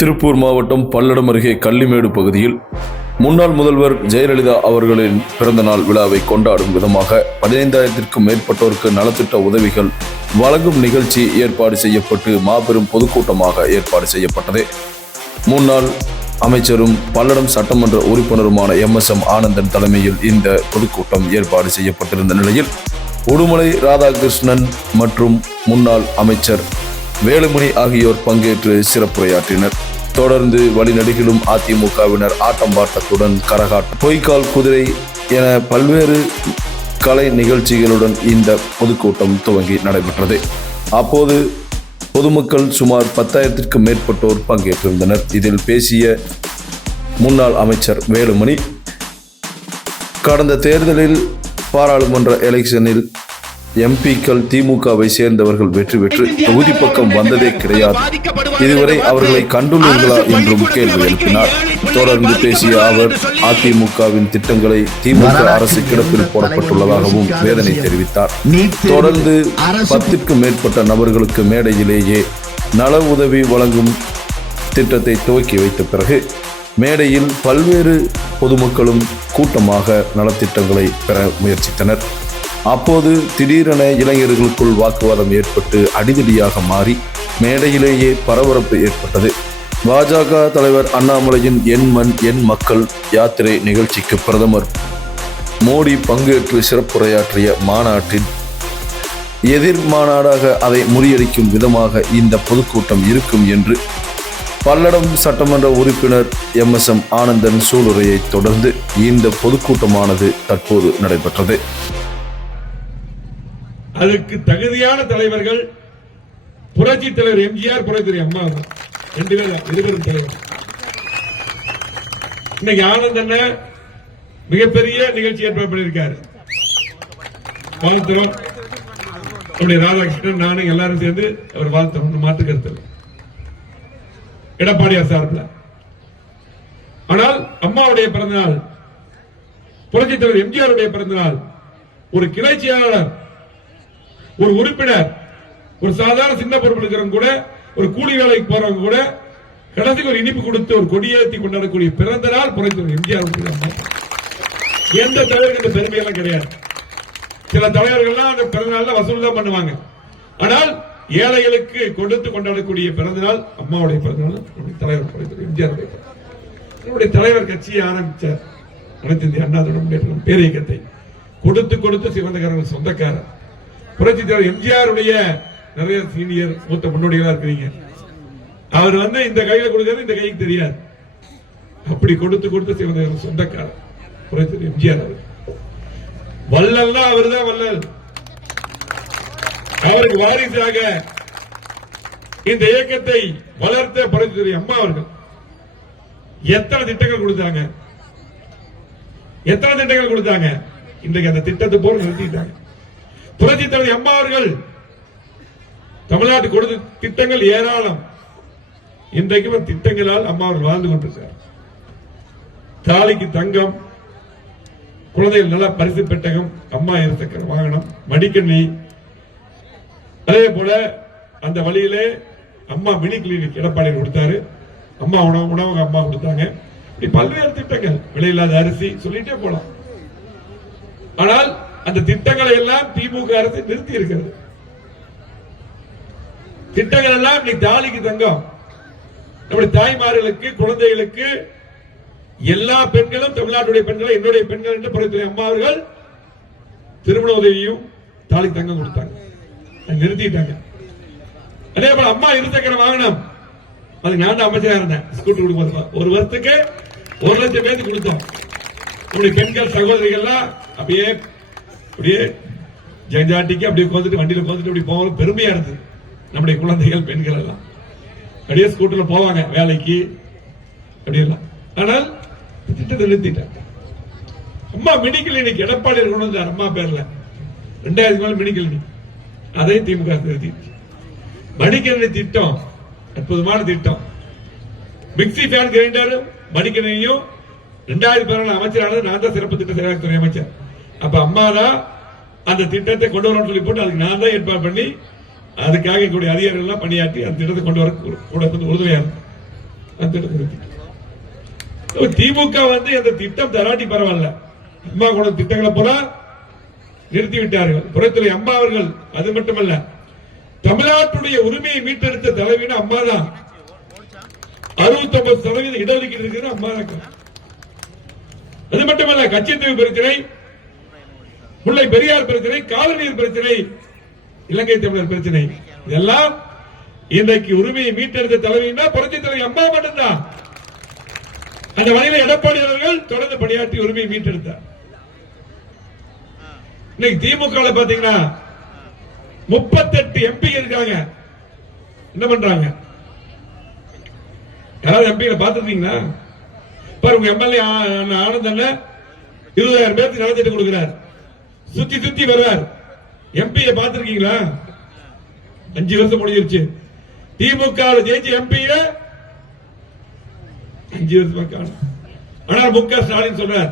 திருப்பூர் மாவட்டம் பல்லடம் அருகே கள்ளிமேடு பகுதியில் முன்னாள் முதல்வர் ஜெயலலிதா அவர்களின் பிறந்தநாள் விழாவை கொண்டாடும் விதமாக பதினைந்தாயிரத்திற்கும் மேற்பட்டோருக்கு நலத்திட்ட உதவிகள் வழங்கும் நிகழ்ச்சி ஏற்பாடு செய்யப்பட்டு மாபெரும் பொதுக்கூட்டமாக ஏற்பாடு செய்யப்பட்டது. முன்னாள் அமைச்சரும் பல்லடம் சட்டமன்ற உறுப்பினருமான எம். எஸ். எம். ஆனந்தன் தலைமையில் இந்த பொதுக்கூட்டம் ஏற்பாடு செய்யப்பட்டிருந்த நிலையில் உடுமலை ராதாகிருஷ்ணன் மற்றும் முன்னாள் அமைச்சர் வேலுமணி ஆகியோர் பங்கேற்று சிறப்புரையாற்றினர். தொடர்ந்து வழிநடிகளும் அதிமுகவினர் ஆட்டம் பாட்டத்துடன் கரகாட்டம். பொய்க்கால் குதிரை என பல்வேறு கலை நிகழ்ச்சிகளுடன் இந்த பொதுக்கூட்டம் துவங்கி நடைபெற்றது. அப்போது பொதுமக்கள் சுமார் பத்தாயிரத்திற்கும் மேற்பட்டோர் பங்கேற்றிருந்தனர். இதில் பேசிய முன்னாள் அமைச்சர் வேலுமணி கடந்த தேர்தலில் பாராளுமன்ற எலெக்ஷனில் எம்பிக்கள் திமுகவை சேர்ந்தவர்கள் வெற்றி பெற்று தொகுதி பக்கம் வந்ததே கிடையாது. இதுவரை அவர்களை கண்டுள்ளீர்களா என்றும் கேள்வி எழுப்பினார். தொடர்ந்து பேசிய அவர் அதிமுகவின் திட்டங்களை திமுக அரசு கிடப்பில் போடப்பட்டுள்ளதாகவும் வேதனை தெரிவித்தார். தொடர்ந்து பத்துக்கும் மேற்பட்ட நபர்களுக்கு மேடையிலேயே நல உதவி வழங்கும் திட்டத்தை துவக்கி வைத்த பிறகு மேடையில் பல்வேறு பொதுமக்களும் கூட்டமாக நலத்திட்டங்களை பெற முயற்சித்தனர். அப்போது திடீரென இளைஞர்களுக்குள் வாக்குவாதம் ஏற்பட்டு அடிதடியாக மாறி மேடையிலேயே பரபரப்பு ஏற்பட்டது. பாஜக தலைவர் அண்ணாமலையின் என் மண் என் மக்கள் யாத்திரை நிகழ்ச்சிக்கு பிரதமர் மோடி பங்கேற்று சிறப்புரையாற்றிய மாநாட்டில் எதிர் மாநாடாக அதை முறியடிக்கும் விதமாக இந்த பொதுக்கூட்டம் இருக்கும் என்று பல்லடம் சட்டமன்ற உறுப்பினர் எம். எஸ். எம். ஆனந்தன் சூளுரையை தொடர்ந்து இந்த பொதுக்கூட்டமானது தற்போது நடைபெற்றது. அதுக்கு தகுதியான தலைவர்கள் புரட்சி தலைவர் எம்ஜிஆர் புரட்சி அம்மா ரெண்டு பேரும் இருவரும் தலைவர். இன்னைக்கு ஆனந்த் அண்ணன் மிகப்பெரிய நிகழ்ச்சி ஏற்பாடு பண்ணியிருக்காரு. வாழ்த்துறோம். நம்முடைய ராதாகிருஷ்ணன் நானும் எல்லாரும் சேர்ந்து அவர் வாழ்த்துறோம். மாற்று கருத்து எடப்பாடியார் சார்பில். ஆனால் அம்மாவுடைய பிறந்தநாள் புரட்சி தலைவர் எம்ஜிஆருடைய பிறந்தநாள் ஒரு கிளை செயலாளர் ஒரு உறுப்பினர் ஒரு சாதாரண சின்ன பொறுப்பு இருக்கிறவங்க கூட ஒரு கூலி வேலைக்கு போறவங்க கூட கடைசிக்கு ஒரு இனிப்பு கொடுத்து ஒரு கொடியேற்றி கொண்டாடக்கூடிய பிறந்த நாள் புரட்சி எம்ஜிஆர் எந்த தலைவருக்கு இந்த பெருமையெல்லாம் கிடையாது. சில தலைவர்கள்லாம் அந்த பிறந்த நாள்ல வசூல் தான் பண்ணுவாங்க. ஆனால் ஏழைகளுக்கு கொடுத்து கொண்டாடக்கூடிய பிறந்த நாள் அம்மாவுடைய பிறந்த நாள் நம்முடைய தலைவர் எம்ஜிஆர் என்னுடைய நம்முடைய தலைவர் கட்சியை ஆரம்பிச்சார். அனைத்து இந்திய அண்ணா திராவிட முன்னேற்ற பேரியக்கத்தை கொடுத்து கொடுத்து சிவந்தகாரன் சொந்தக்காரர். புரட்சி தலைவர் எம்ஜிஆருடைய நிறைய சீனியர் மூத்த முன்னோடிகளா இருக்கிறீங்க. அவர் வந்து இந்த கையில கொடுக்கறது இந்த கைக்கு தெரியாது. அப்படி கொடுத்து கொடுத்து சிவந்தகாரன் சொந்தக்காரர் புரட்சி எம்ஜிஆர் அவர் வள்ளல்னா அவர்தான் வள்ளல். அவருக்கு வாரிசாக இந்த இயக்கத்தை வளர்த்த புரட்சி அம்மா அவர்கள். எத்தனை திட்டங்கள் கொடுத்தாங்க? எத்தனை திட்டங்கள் கொடுத்தாங்க? இன்றைக்கு அந்த திட்டத்தை போல நிறுத்திட்டாங்க. புரட்சி தலைவர் எம்மா அவர்கள் தமிழ்நாட்டு கொடுத்த திட்டங்கள் ஏராளம். இன்றைக்கும் திட்டங்களால் அம்மா அவர்கள் வாழ்ந்து கொண்டிருக்கிறார். தாலிக்கு தங்கம் குழந்தைகள் நல்லா பரிசு பெட்டகம் அம்மா இருசக்கர வாகனம் மடிக்கண்ணி. அதே போல அந்த வழியிலே அம்மா மினி கிளினிக் எடப்பாடி கொடுத்தாரு. அம்மா உணவு உணவு அம்மா கொடுத்தாங்க. இப்படி பல்வேறு திட்டங்கள். விலையில்லாத அரிசி சொல்லிட்டே போலாம். ஆனால் அந்த திட்டங்களை எல்லாம் திமுக அரசு நிறுத்தி இருக்கிறது. திட்டங்கள் எல்லாம் இன்னைக்கு தாலிக்கு தங்கம். நம்முடைய தாய்மார்களுக்கு குழந்தைகளுக்கு எல்லா பெண்களும் தமிழ்நாட்டுடைய பெண்களை என்னுடைய பெண்கள் என்று புறத்துறை அம்மா அவர்கள் திருமண உதவியும் தாலிக்கு தங்கம் கொடுத்தாங்க. நிறுத்திட்டாங்க. அதே போல அம்மா இருசக்கர வாகனம். அது நான் தான் அமைச்சரா இருந்தேன். ஸ்கூட்டி கொடுக்கும் ஒரு வருஷத்துக்கு ஒரு லட்சம் பேருக்கு கொடுத்தோம். நம்முடைய பெண்கள் சகோதரிகள்லாம் அப்படியே அப்படியே ஜெயஞ்சாட்டிக்கு அப்படியே உட்காந்துட்டு வண்டியில உட்காந்துட்டு அப்படி போவாங்க பெருமையா இருந்தது. நம்முடைய குழந்தைகள் பெண்கள் எல்லாம். அப்படியே ஸ்கூட்டர்ல போவாங்க வேலைக்கு. அப்படியெல்லாம் ஆனால் திட்டத்தை நிறுத்திட்டாங்க. அம்மா மினி கிளினிக் எடப்பாடி கொண்டு வந்தார் அம்மா பேர்ல. ரெண்டாயிரத்தி மேல மினி கிளினிக் அதையும் திமுக நிறுத்திடுச்சு. மடிக்கணினி திட்டம் அற்புதமான திட்டம். மிக்சி ஃபேன் கிரைண்டரும் மடிக்கணினியும் ரெண்டாயிரத்தி பதினாலு அமைச்சரானது நான் தான் சிறப்பு திட்ட செயலாளர் அமைச்சர். அப்ப அம்மா தான் அந்த திட்டத்தை கொண்டு வரணும்னு சொல்லி போட்டு அதுக்கு நான் தான் ஏற்பாடு பண்ணி அதுக்காக எங்களுடைய அதிகாரிகள் எல்லாம் பணியாற்றி அந்த திட்டத்தை கொண்டு வர கூட வந்து உறுதுணையா அந்த திட்டத்தை திமுக வந்து அந்த திட்டம் தராட்டி பரவாயில்ல. அம்மா கூட திட்டங்களை பூரா நிறுத்தி விட்டார்கள் புறத்துறை அம்மா அவர்கள் அது மட்டுமல்ல தமிழ்நாட்டுடைய உரிமையை மீட்டெடுத்த தலைவின அம்மா தான் அறுபத்தி ஒன்பது சதவீதம் இடஒதுக்கீடு இருக்கிறது அம்மா தான் அது மட்டுமல்ல கட்சித்தீவு பிரச்சனை முல்லை பெரியார் பிரச்சனை காவிரி நீர் பிரச்சனை இலங்கை தமிழர் பிரச்சனை. இதெல்லாம் இன்றைக்கு உரிமையை மீட்டெடுத்த தலைவினா புரட்சி தலைவர் அம்மா மட்டும்தான். அந்த வகையில் எடப்பாடி அவர்கள் தொடர்ந்து பணியாற்றி உரிமையை மீட்டெடுத்தார். இன்னைக்கு திமுக பாத்தீங்கன்னா முப்பத்தெட்டு எம்பி இருக்காங்க என்ன பண்றாங்க? யாராவது எம்பிகளை பார்த்துருந்தீங்களா பாரு உங்க எம்எல்ஏ ஆனந்த் இருபதாயிரம் பேருக்கு நலத்திட்டு கொடுக்கிறார். சுத்தி சுத்தி வருவார் எம்பியை பாத்திருக்கீங்களா அஞ்சு வருஷம் முடிஞ்சிருச்சு. திமுக ஜெயிச்சு ஜெயிச்ச எம்பிய அஞ்சு வருஷமா காணும். ஆனால் மு க ஸ்டாலின் சொல்றார்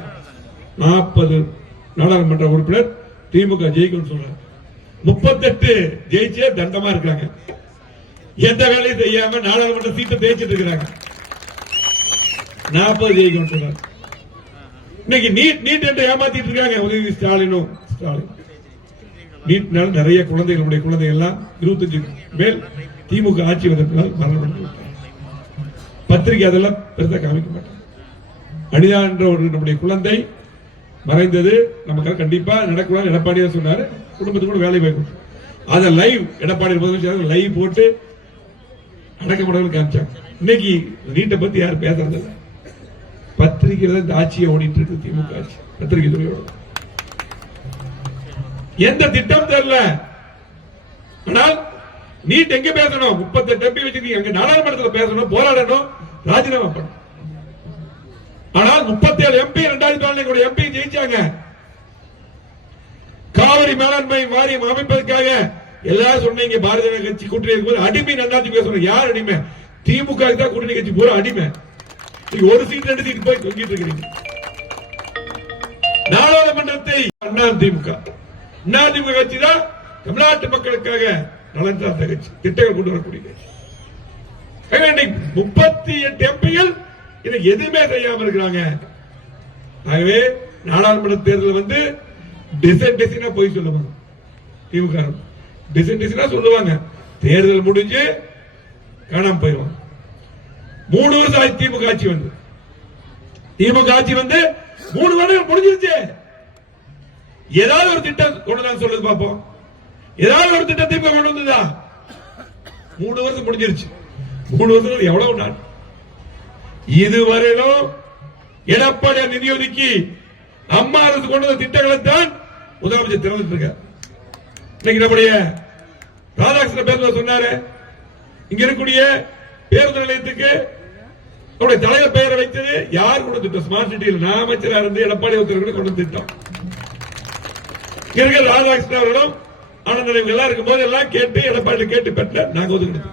நாற்பது நாடாளுமன்ற உறுப்பினர் திமுக ஜெயிக்கும் சொல்றார் முப்பத்தெட்டு ஜெயிச்சே தண்டமா இருக்காங்க எந்த வேலையும் செய்யாம நாடாளுமன்ற சீட்டை தேய்ச்சிட்டு இருக்கிறாங்க. நாற்பது ஜெயிக்கும் சொல்றார் இன்னைக்கு நீட் நீட் என்று ஏமாத்திட்டு இருக்காங்க உதயநிதி ஸ்டாலினும். ஸ்டாலின் நீட்னால நிறைய குழந்தைகளுடைய நம்முடைய குழந்தைகள் எல்லாம் இருபத்தஞ்சு மேல் திமுக ஆட்சி வந்ததுனால் மரணம் பத்திரிகை அதெல்லாம் பெருசாக காமிக்க மாட்டாங்க. அனிதா என்ற ஒரு நம்முடைய குழந்தை மறைந்தது. நமக்கு கண்டிப்பா நடக்கூடாது எடப்பாடியார் சொன்னாரு. குடும்பத்துக்கு கூட வேலை வாய்ப்பு அதை லைவ் எடப்பாடி முதலமைச்சர் லைவ் போட்டு அடக்கமுடவில் காமிச்சாங்க. இன்னைக்கு நீட்டை பத்தி யாரும் பேசுறது இல்ல பத்திரிகையில தான் இந்த ஆட்சியை ஓடிட்டு இருக்கு திமுக ஆட்சி. பத்திரிகை துறையோட. எந்த திட்டம் தெரியல. ஆனால் நீட் எங்க பேசணும்? முப்பத்தெட்டு எம்பி வச்சிருக்கீங்க. அங்க நாடாளுமன்றத்தில் பேசணும் போராடணும் ராஜினாமா பண்ணணும். ஆனால் முப்பத்தி ஏழு எம்பி ரெண்டாயிரத்தி பதினாலு எம்பி ஜெயிச்சாங்க. காவிரி மேலாண்மை வாரியம் அமைப்பதற்காக எல்லாரும் சொன்னீங்க பாரதிய ஜனதா கட்சி கூட்டணி இருக்கும்போது அடிமை நல்லாத்தி பேசணும். யார் அடிமை? திமுக தான் கூட்டணி கட்சி பூரா அடிமை. ஒரு சீட் ரெண்டு சீட் போய் தொங்கிட்டு இருக்கிறீங்க. நாடாளுமன்றத்தை அண்ணா திமுக. அண்ணா கட்சி தான் தமிழ்நாட்டு மக்களுக்காக நலன் சார்ந்த கட்சி திட்டங்கள் கொண்டு வரக்கூடிய கட்சி ஆக இன்னைக்கு முப்பத்தி எட்டு எம்பிகள் இன்னைக்கு எதுவுமே செய்யாமல் இருக்கிறாங்க. ஆகவே நாடாளுமன்ற தேர்தல் வந்து டிசைன் டிசைனா போய் சொல்லுவாங்க. திமுக டிசைன் டிசைனா சொல்லுவாங்க. தேர்தல் முடிஞ்சு காணாம போயிடுவாங்க. மூணு வருஷம் திமுக ஆட்சி வந்து. திமுக ஆட்சி வந்து மூணு வருடம் முடிஞ்சிருச்சு. ஏதாவது ஒரு திட்டம் கொண்டு வந்து சொல்லுது பாப்போம். ஏதாவது ஒரு திட்டத்தை இப்ப கொண்டு வந்ததா? மூணு வருஷம் முடிஞ்சிருச்சு. மூணு வருஷம் எவ்வளவு நாள்? இதுவரையிலும் எடப்பாடி நிதி ஒதுக்கி அம்மா அரசு கொண்டு வந்த திட்டங்களை தான் முதலமைச்சர் திறந்துட்டு இருக்கார். இன்னைக்கு நம்முடைய ராதாகிருஷ்ண பேருந்து சொன்னாரு இங்க இருக்கக்கூடிய பேருந்து நிலையத்துக்கு அவருடைய தலைவர் பெயரை வைத்தது யார் கொண்டு திட்டம்? ஸ்மார்ட் சிட்டியில் நான் அமைச்சராக இருந்து எடப்பாடி ஒருத்தர் கொண்டு திட்டம். இங்க இருக்கிற ராதாகிருஷ்ணன் அவர்களும் ஆனந்த நிலையம் எல்லாம் இருக்கும் போது எல்லாம் கேட்டு எடப்பாடி கேட்டு பெற்ற நாங்க ஒதுக்கினது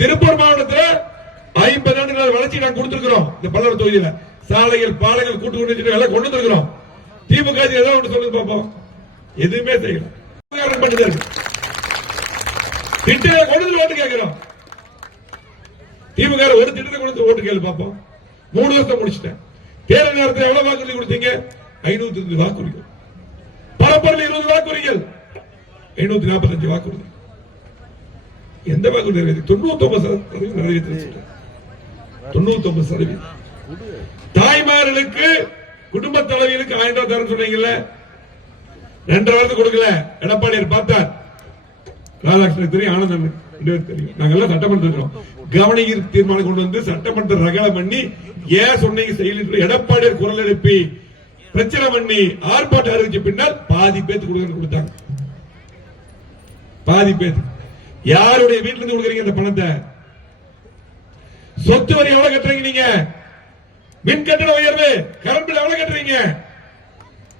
திருப்பூர் மாவட்டத்தில் ஐம்பது ஆண்டுகள் வளர்ச்சி நாங்க கொடுத்திருக்கிறோம். இந்த பல்லவர் தொகுதியில. சாலைகள் பாலைகள் கூட்டு கொண்டு எல்லாம் கொண்டு வந்திருக்கிறோம். திமுக ஆட்சி ஏதாவது ஒன்று சொல்லுங்க பார்ப்போம் எதுவுமே செய்யல. உபகாரம் பண்ணிட்டு இருக்கு. திட்டங்களை கொண்டு வந்து ஓட்டு கேட்கிறோம். திமுக ஒரு திட்டத்தை கொடுத்து ஓட்டு கேள்வி பார்ப்போம் மூணு வருஷம் முடிச்சிட்டேன். தேர்தல் நேரத்தில் எவ்வளவு வாக்குறுதி கொடுத்தீங்க? ஐநூத்தி வாக்குறுதி வாக்குறுதிகள். இருபது வாக்குறுதிகள். ஐநூத்தி நாற்பத்தஞ்சு வாக்குறுதி எந்த வாக்குறுதி நிறைவேற்றி தொண்ணூத்தி ஒன்பது சதவீதம் நிறைவேற்றி தொண்ணூத்தி ஒன்பது சதவீதம். தாய்மார்களுக்கு குடும்ப தலைவர்களுக்கு ஆயிரம் ரூபாய் தரேன்னு சொன்னீங்கல்ல? ரெண்டரை வருஷம் கொடுக்கல. எடப்பாடியார் பார்த்தார். ராதாகிருஷ்ணன் தெரியும் ஆனந்தன் தெரியும். நாங்கெல்லாம் சட்டமன்றம் இருக்கிறோம். தீர்மானம் கொண்டு வந்து சட்டமன்ற ரகலம் பண்ணி ஏன் சொன்னீங்க செயலில்? எடப்பாடியார் குரல் எழுப்பி பிரச்சனை பண்ணி ஆர்ப்பாட்டம் அறிவிச்ச பின்னால் பாதி பேத்து கொடுக்க கொடுத்தாங்க. பாதி பேத்து யாருடைய வீட்டுல இருந்து கொடுக்குறீங்க இந்த பணத்தை? சொத்து வரி எவ்வளவு கட்டுறீங்க நீங்க? மின் கட்டண உயர்வு கரண்ட் பில் எவ்வளவு கட்டுறீங்க?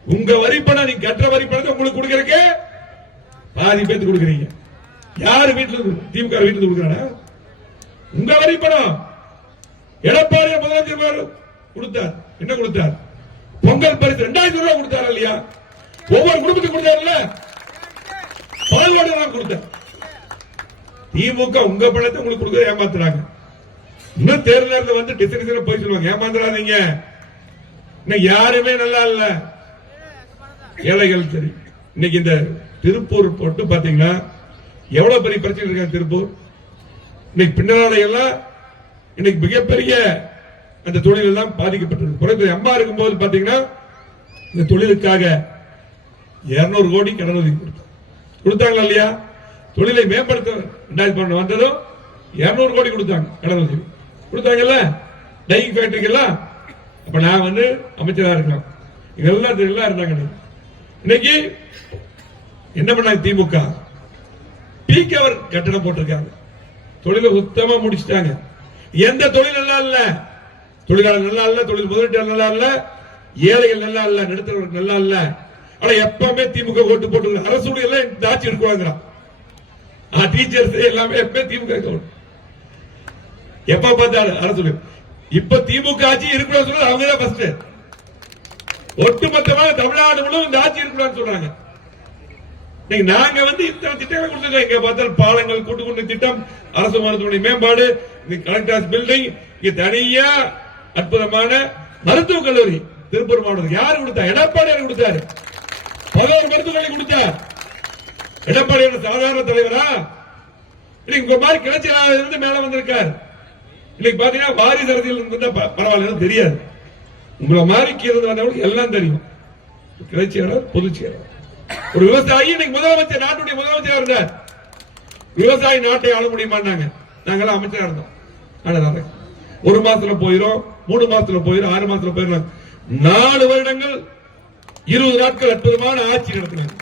உங்க வரி பணம் நீங்க கட்டுற வரி பணத்தை உங்களுக்கு கொடுக்கறக்கு பாதி பேத்து கொடுக்குறீங்க. யாரு வீட்டுல இருந்து- திமுக வீட்டுல இருந்து கொடுக்கறானா உங்க வரி பணம். எடப்பாடி முதலமைச்சர் கொடுத்தார். என்ன கொடுத்தார்? பொங்கல் பரிசு ரெண்டாயிரத்தி ரூபாய் கொடுத்தாரா இல்லையா? ஒவ்வொரு குடும்பத்துக்கு கொடுத்தாருல்ல? பால்வாடு கொடுத்தேன். கொடுத்தார் திமுக உங்க பணத்தை உங்களுக்கு கொடுக்க ஏமாத்துறாங்க. இன்னும் தேர்தலில் வந்து டிசைன் டிசைன் போய் சொல்லுவாங்க. ஏமாந்துடாதீங்க இன்னைக்கு யாருமே நல்லா இல்ல. ஏழைகள் சரி. இன்னைக்கு இந்த திருப்பூர் போட்டு பாத்தீங்கன்னா எவ்வளவு பெரிய பிரச்சனை இருக்காங்க திருப்பூர்? இன்னைக்கு பின்னாலை எல்லாம் இன்னைக்கு மிகப்பெரிய அந்த தொழில் எல்லாம் பாதிக்கப்பட்டது அம்மா அம்மா இருக்கும்போது பாத்தீங்கன்னா இந்த தொழிலுக்காக 200 கோடி கடன் உதவி கொடுத்தாங்க கொடுத்தாங்களா இல்லையா? தொழிலை மேம்படுத்த ரெண்டாயிரத்தி பன்னெண்டு வந்ததும் 200 கோடி கொடுத்தாங்க கடன் உதவி கொடுத்தாங்கல்ல? டைங் ஃபேக்டரிக்கெல்லாம்? அப்ப நான் வந்து அமைச்சராக இருக்கலாம். இதெல்லாம் எல்லாம் இருந்தாங்க இன்னைக்கு என்ன பண்ணாங்க திமுக? பீக் அவர் கட்டணம் போட்டிருக்காங்க. தொழிலை சுத்தமா முடிச்சிட்டாங்க. எந்த தொழில் எல்லாம் இல்லை? தொழிலாளர் நல்லா இல்ல தொழில் முதலீட்டாளர் நல்லா இல்ல ஏழைகள் நல்லா இல்ல நடுத்தரவர்கள் நல்லா இல்ல. ஆனா எப்பவுமே திமுக ஓட்டு போட்டு அரசு எல்லாம் தாட்சி ஆட்சி எடுக்குவாங்கிறான் டீச்சர்ஸ் எல்லாமே எப்பவுமே திமுக எப்ப பார்த்தாலும் அரசு இப்ப திமுக ஆட்சி இருக்கணும் சொல்றது அவங்க தான் ஃபர்ஸ்ட் ஒட்டுமொத்தமாக தமிழ்நாடு முழுவதும் இந்த ஆட்சி இருக்கணும்னு சொல்றாங்க. நாங்க வந்து இத்தனை திட்டங்களை கொடுத்துருக்கோம். எங்க பார்த்தால் பாலங்கள் கூட்டு திட்டம் அரசு மருத்துவமனை மேம்பாடு இந்த கலெக்டர் பில்டிங் இங்க தனியா அற்புதமான மருத்துவக் கல்லூரி திருப்பூர் மாவட்டத்துக்கு. யாரு கொடுத்தா? எடப்பாடியார் கொடுத்தாரு. பதினோரு மருத்துவக் கல்லூரி கொடுத்தார். எடப்பாடியார் சாதாரண தலைவரா? இன்னைக்கு உங்க மாதிரி கிளர்ச்சியாளர் இருந்து மேல வந்திருக்காரு. இன்னைக்கு பாத்தீங்கன்னா வாரிசு அரசியல் இருந்தா ப- பரவாயில்ல தெரியாது. உங்களை மாதிரி கீழே வந்தவங்களுக்கு எல்லாம் தெரியும். கிளச்சியாளர் பொதுச்செயலாளர் ஒரு விவசாயி இன்னைக்கு முதலமைச்சர் நாட்டுடைய முதலமைச்சர் இருந்தார். விவசாயி நாட்டை ஆள முடியுமான்னாங்க. நாங்கெல்லாம் அமைச்சரா இருந்தோம். ஒரு மாசத்துல போயிரும். மூணு மாசத்துல போயிரும் ஆறு மாசத்துல போயிடும் நாலு வருடங்கள் இருபது நாட்கள் அற்புதமான ஆட்சி நடத்தினாங்க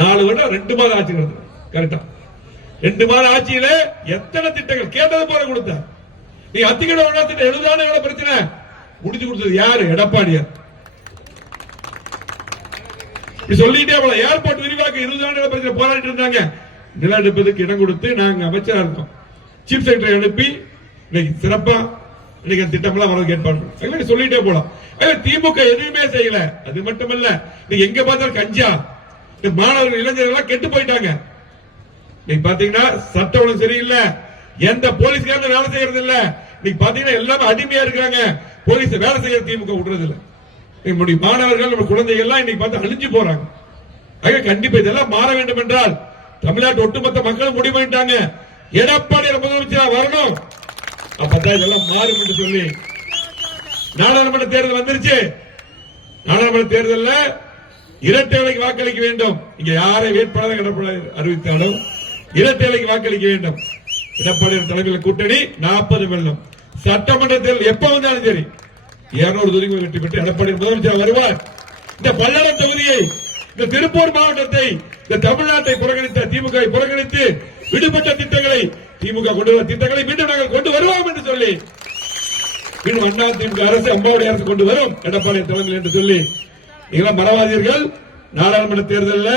நாலு வருடம் ரெண்டு மாதம் ஆட்சி நடத்தினாங்க கரெக்டா ரெண்டு மாதம் ஆட்சியில எத்தனை திட்டங்கள் கேட்டது போல கொடுத்தார். நீ அத்திக்கட ஒன்றா திட்டம் எழுதான பிரச்சனை? முடிச்சு கொடுத்தது யாரு? எடப்பாடியார். சொல்லிட்டே போல ஏர்போர்ட் விரிவாக்க இருபது ஆண்டுகள் பிரச்சனை போராடிட்டு இருந்தாங்க. நில எடுப்பதற்கு இடம் கொடுத்து நாங்க அமைச்சரா இருக்கோம். சீஃப் செக்ரட்டரி அனுப்பி இன்னைக்கு சிறப்பா இன்னைக்கு அந்த திட்டம்லாம் வரதுக்கு ஏற்பாடு சொல்லிட்டே போலாம். திமுக எதுவுமே செய்யல. அது மட்டுமல்ல எங்க பார்த்தாலும் கஞ்சா. மாணவர்கள் இளைஞர்கள் எல்லாம் கெட்டு போயிட்டாங்க. நீங்க பாத்தீங்கன்னா சட்ட ஒழுங்கு சரியில்லை. எந்த போலீஸ்காரங்க வேலை செய்யறது இல்ல நீங்க பாத்தீங்கன்னா எல்லாமே அடிமையா இருக்காங்க. போலீஸ் வேலை செய்யற திமுக விடுறது இல்ல நம்முடைய மாணவர்கள் நம்ம குழந்தைகள் எல்லாம் இன்னைக்கு பார்த்து அழிஞ்சு போறாங்க. ஆக கண்டிப்பா இதெல்லாம் மாற வேண்டும் என்றால் தமிழ்நாட்டு ஒட்டுமொத்த மக்களும் முடிவு பண்ணிட்டாங்க. எடப்பாடி முதலமைச்சரா வரணும். அப்பதான் இதெல்லாம் மாறும் என்று சொல்லி. நாடாளுமன்ற தேர்தல் வந்துருச்சு. நாடாளுமன்ற தேர்தல்ல இரட்டை இலைக்கு வாக்களிக்க வேண்டும். இங்க யாரை வேட்பாளர் எடப்பாடி அறிவித்தாலும் இரட்டை இலைக்கு வாக்களிக்க வேண்டும். எடப்பாடி தலைமையில் கூட்டணி நாற்பது வெள்ளம். சட்டமன்ற தேர்தல் எப்ப வந்தாலும் சரி. இருநூறு தொகுதிகள் வெற்றி பெற்று எடப்பாடி முதலமைச்சர் வருவார். இந்த பல்லடம் தொகுதியை இந்த திருப்பூர் மாவட்டத்தை இந்த தமிழ்நாட்டை புறக்கணித்த திமுக புறக்கணித்து விடுபட்ட திட்டங்களை திமுக கொண்டு வர திட்டங்களை மீண்டும் நாங்கள் கொண்டு வருவோம் என்று சொல்லி மீண்டும் அண்ணா திமுக அரசு அம்மாவுடைய அரசு கொண்டு வரும். எடப்பாடி தலைமையில் என்று சொல்லி நீங்களாம் மறவாதீர்கள் நாடாளுமன்ற தேர்தலில்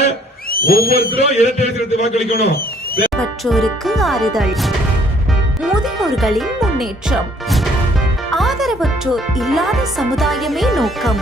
ஒவ்வொருத்தரும் இரட்டை இலட்சத்தை வாக்களிக்கணும். மற்றோருக்கு ஆறுதல். முதியோர்களின் முன்னேற்றம். ஆதரவற்றோர் இல்லாத சமுதாயமே நோக்கம்.